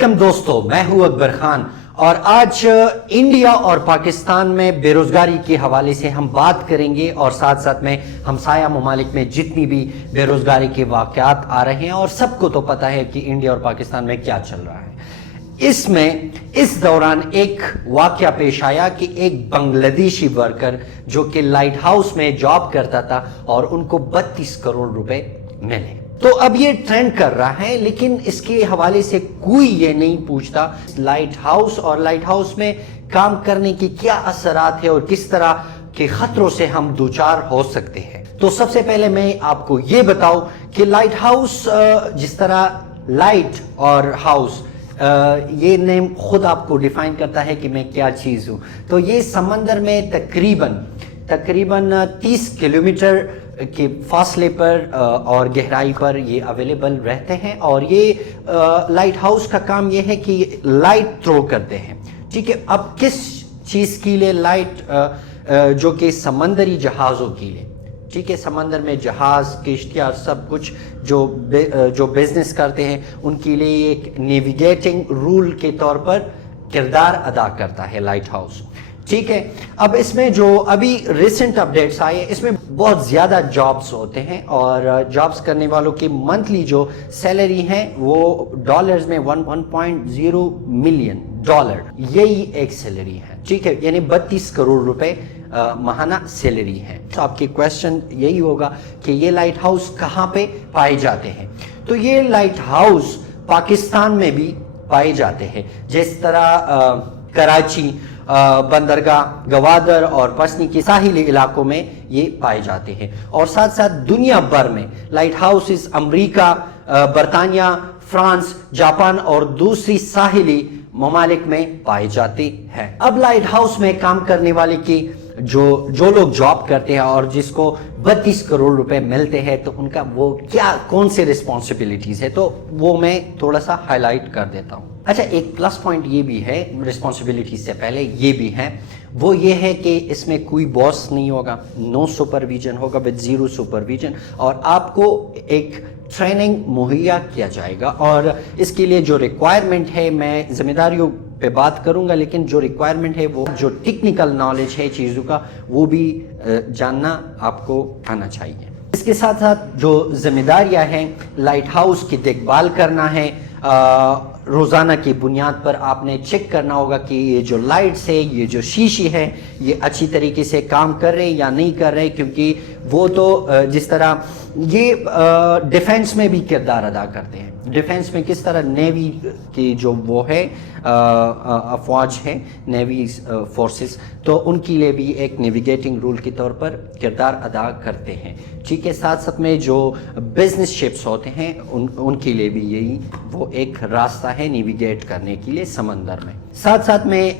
Welcome दोस्तों, मैं हूं अकबर खान और आज इंडिया और पाकिस्तान में बेरोजगारी के हवाले से हम बात करेंगे और साथ साथ में हमसाया ममालिक में जितनी भी बेरोजगारी के वाक़यात आ रहे हैं और सबको तो पता है कि इंडिया और पाकिस्तान में क्या चल रहा है। इस दौरान एक वाक़या पेश आया कि एक बांग्लादेशी वर्कर जो कि लाइट हाउस में जॉब करता था और उनको 32 करोड़ रुपए मिले। तो अब ये ट्रेंड कर रहा है, लेकिन इसके हवाले से कोई ये नहीं पूछता लाइट हाउस और लाइट हाउस में काम करने की क्या असरात है और किस तरह के खतरों से हम दूचार हो सकते हैं। तो सबसे पहले मैं आपको ये बताऊं कि लाइट हाउस, जिस तरह लाइट और हाउस, ये नेम खुद आपको डिफाइन करता है कि मैं क्या चीज़ हूँ। तो ये समंदर में तकरीबन 30 किलोमीटर के फासले पर और गहराई पर ये अवेलेबल रहते हैं और ये लाइट हाउस का काम ये है कि लाइट थ्रो करते हैं। ठीक है, अब किस चीज़ के लिए लाइट, जो कि समंदरी जहाज़ों के लिए, ठीक है, समंदर में जहाज़, किश्तियाँ, सब कुछ जो बिजनेस करते हैं उनके लिए एक नेविगेटिंग रूल के तौर पर किरदार अदा करता है लाइट हाउस। ठीक है, अब इसमें जो अभी रिसेंट अपडेट्स आए, इसमें बहुत ज़्यादा जॉब्स होते हैं और जॉब्स करने वालों की मंथली जो सैलरी है वो डॉलर्स में 1.0 मिलियन डॉलर, यही एक सैलरी है। ठीक है, यानी 32 करोड़ रुपए माहाना सैलरी है। तो आपके क्वेश्चन यही होगा कि ये लाइट हाउस कहाँ पे पाए जाते हैं। तो ये लाइट हाउस पाकिस्तान में भी पाए जाते हैं, जिस तरह कराची, बंदरगाह, गवादर और पसनी के साहिली इलाकों में ये पाए जाते हैं और साथ साथ दुनिया भर में लाइट हाउसेस अमेरिका, बरतानिया, फ्रांस, जापान और दूसरी साहिली ममालिक में पाए जाते हैं। अब लाइट हाउस में काम करने वाले की जो लोग जॉब करते हैं और जिसको 32 करोड़ रुपए मिलते हैं, तो उनका वो कौन से रिस्पॉन्सिबिलिटीज है, तो वो मैं थोड़ा सा हाईलाइट कर देता हूँ। अच्छा, एक प्लस पॉइंट ये भी है, रिस्पॉन्सिबिलिटी से पहले ये भी है, वो ये है कि इसमें कोई बॉस नहीं होगा, नो सुपरविजन होगा, विद जीरो सुपरविजन, और आपको एक ट्रेनिंग मुहैया किया जाएगा और इसके लिए जो रिक्वायरमेंट है, मैं जिम्मेदारियों पे बात करूंगा, लेकिन जो रिक्वायरमेंट है वो जो टेक्निकल नॉलेज है चीज़ों का, वो भी जानना आपको आना चाहिए। इसके साथ साथ जो जिम्मेदारियां हैं, लाइट हाउस की देखभाल करना है, रोज़ाना की बुनियाद पर आपने चेक करना होगा कि ये जो लाइट्स है, ये जो शीशी है, ये अच्छी तरीके से काम कर रहे हैं या नहीं कर रहे, क्योंकि वो तो जिस तरह ये डिफेंस में भी किरदार अदा करते हैं। डिफेंस में किस तरह नेवी की जो वो है अफवाज है, नेवी फोर्सेस, तो उनके लिए भी एक नेविगेटिंग रूल के तौर पर किरदार अदा करते हैं। ठीक है, साथ साथ में जो बिजनेस शिप्स होते हैं उनके लिए भी यही वो एक रास्ता है नेविगेट करने के लिए समंदर में। साथ साथ में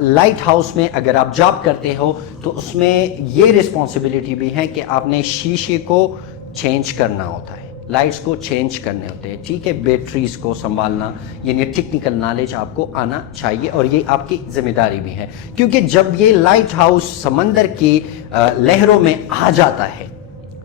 लाइट हाउस में अगर आप जॉब करते हो तो उसमें ये रिस्पॉन्सिबिलिटी भी है कि आपने शीशे को चेंज करना होता है, लाइट्स को चेंज करने होते हैं। ठीक है, बैटरीज को संभालना, यानी टेक्निकल नॉलेज आपको आना चाहिए और ये आपकी जिम्मेदारी भी है, क्योंकि जब ये लाइट हाउस समंदर की लहरों में आ जाता है,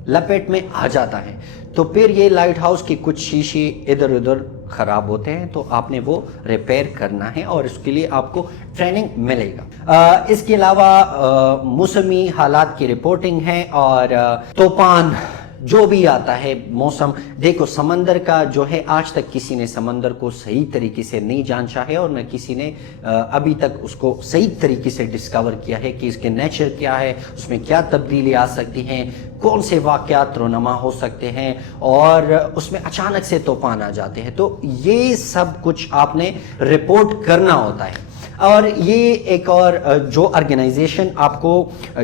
लपेट में आ जाता है, तो फिर ये लाइट हाउस की कुछ शीशे इधर उधर खराब होते हैं, तो आपने वो रिपेयर करना है और इसके लिए आपको ट्रेनिंग मिलेगा। इसके अलावा मौसमी हालात की रिपोर्टिंग है और तूफान जो भी आता है, मौसम, देखो समंदर का जो है, आज तक किसी ने समंदर को सही तरीके से नहीं जांचा है और न किसी ने अभी तक उसको सही तरीके से डिस्कवर किया है कि इसके नेचर क्या है, उसमें क्या तब्दीली आ सकती हैं, कौन से वाक़यात रोनमा हो सकते हैं और उसमें अचानक से तूफान आ जाते हैं। तो ये सब कुछ आपने रिपोर्ट करना होता है और ये एक और जो ऑर्गेनाइजेशन आपको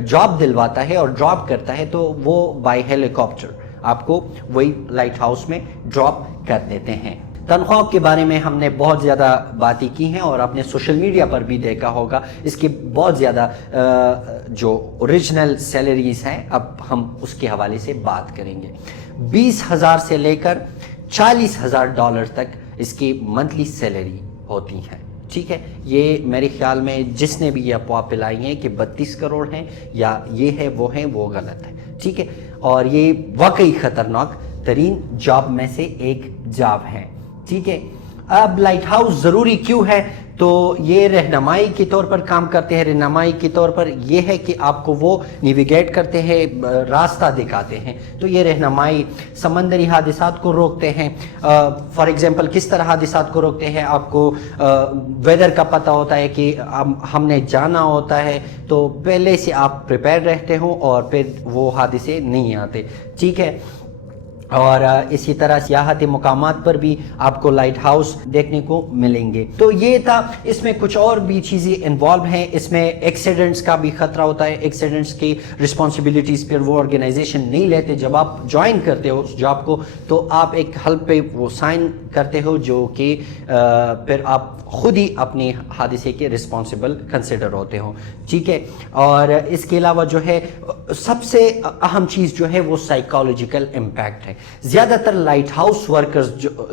जॉब दिलवाता है और ड्रॉप करता है, तो वो बाय हेलीकॉप्टर आपको वही लाइट हाउस में ड्रॉप कर देते हैं। तनख्वाह के बारे में हमने बहुत ज़्यादा बातें की हैं और आपने सोशल मीडिया पर भी देखा होगा, इसकी बहुत ज़्यादा जो ओरिजिनल सैलरीज हैं, अब हम उसके हवाले से बात करेंगे। 20,000 से लेकर 40,000 डॉलर तक इसकी मंथली सैलरी होती है। ठीक है, ये मेरे ख्याल में जिसने भी ये अफवाह फैलाई है कि 32 करोड़ हैं या ये है वो गलत है। ठीक है, और ये वाकई ख़तरनाक तरीन जॉब में से एक जॉब है। ठीक है, अब लाइट हाउस ज़रूरी क्यों है, तो ये रहनुमाई के तौर पर काम करते हैं। रहनुमाई के तौर पर ये है कि आपको वो नेविगेट करते हैं, रास्ता दिखाते हैं। तो ये रहनुमाई समंदरी हादिसात को रोकते हैं। फॉर एग्जांपल किस तरह हादिसात को रोकते हैं, आपको वेदर का पता होता है कि हमने जाना होता है, तो पहले से आप प्रिपेयर रहते हो और फिर वो हादिसे नहीं आते। ठीक है, और इसी तरह सियाहती मुकामात पर भी आपको लाइट हाउस देखने को मिलेंगे। तो ये था, इसमें कुछ और भी चीज़ें इन्वॉल्व हैं। इसमें एक्सीडेंट्स का भी खतरा होता है, एक्सीडेंट्स की रिस्पॉन्सिबिलिटीज़ फिर वो ऑर्गेनाइजेशन नहीं लेते। जब आप ज्वाइन करते हो उस जॉब को तो आप एक हल्प पे वो साइन करते हो, जो कि फिर आप खुद ही अपने हादसे के रिस्पॉन्सिबल कंसिडर होते हो। ठीक है, और इसके अलावा जो है सबसे अहम चीज़ जो है वो साइकोलॉजिकल इम्पैक्ट है। ज़्यादातर लाइट हाउस वर्कर्स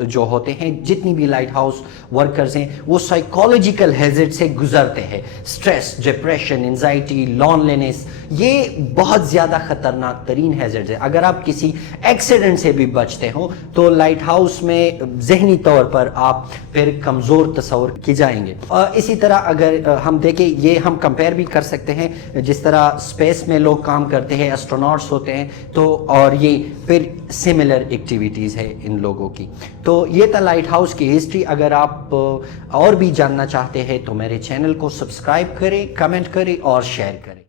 जो होते हैं, जितनी भी लाइट हाउस वर्कर्स हैं, वो साइकोलॉजिकल हैज़र्ड से गुजरते हैं। स्ट्रेस, डिप्रेशन, एंजाइटी, लॉनलीनेस, ये बहुत ज़्यादा ख़तरनाक तरीन हैज़र्ड्स है। अगर आप किसी एक्सीडेंट से भी बचते हो तो लाइट हाउस में ज़हनी तौर पर आप फिर कमज़ोर तस्वर की जाएंगे। और इसी तरह अगर हम देखें, ये हम कंपेयर भी कर सकते हैं, जिस तरह स्पेस में लोग काम करते हैं, एस्ट्रोनॉट्स होते हैं, तो और ये फिर सिमिलर एक्टिविटीज़ है इन लोगों की। तो ये था लाइट हाउस की हिस्ट्री। अगर आप और भी जानना चाहते हैं तो मेरे चैनल को सब्सक्राइब करें, कमेंट करें और शेयर करें।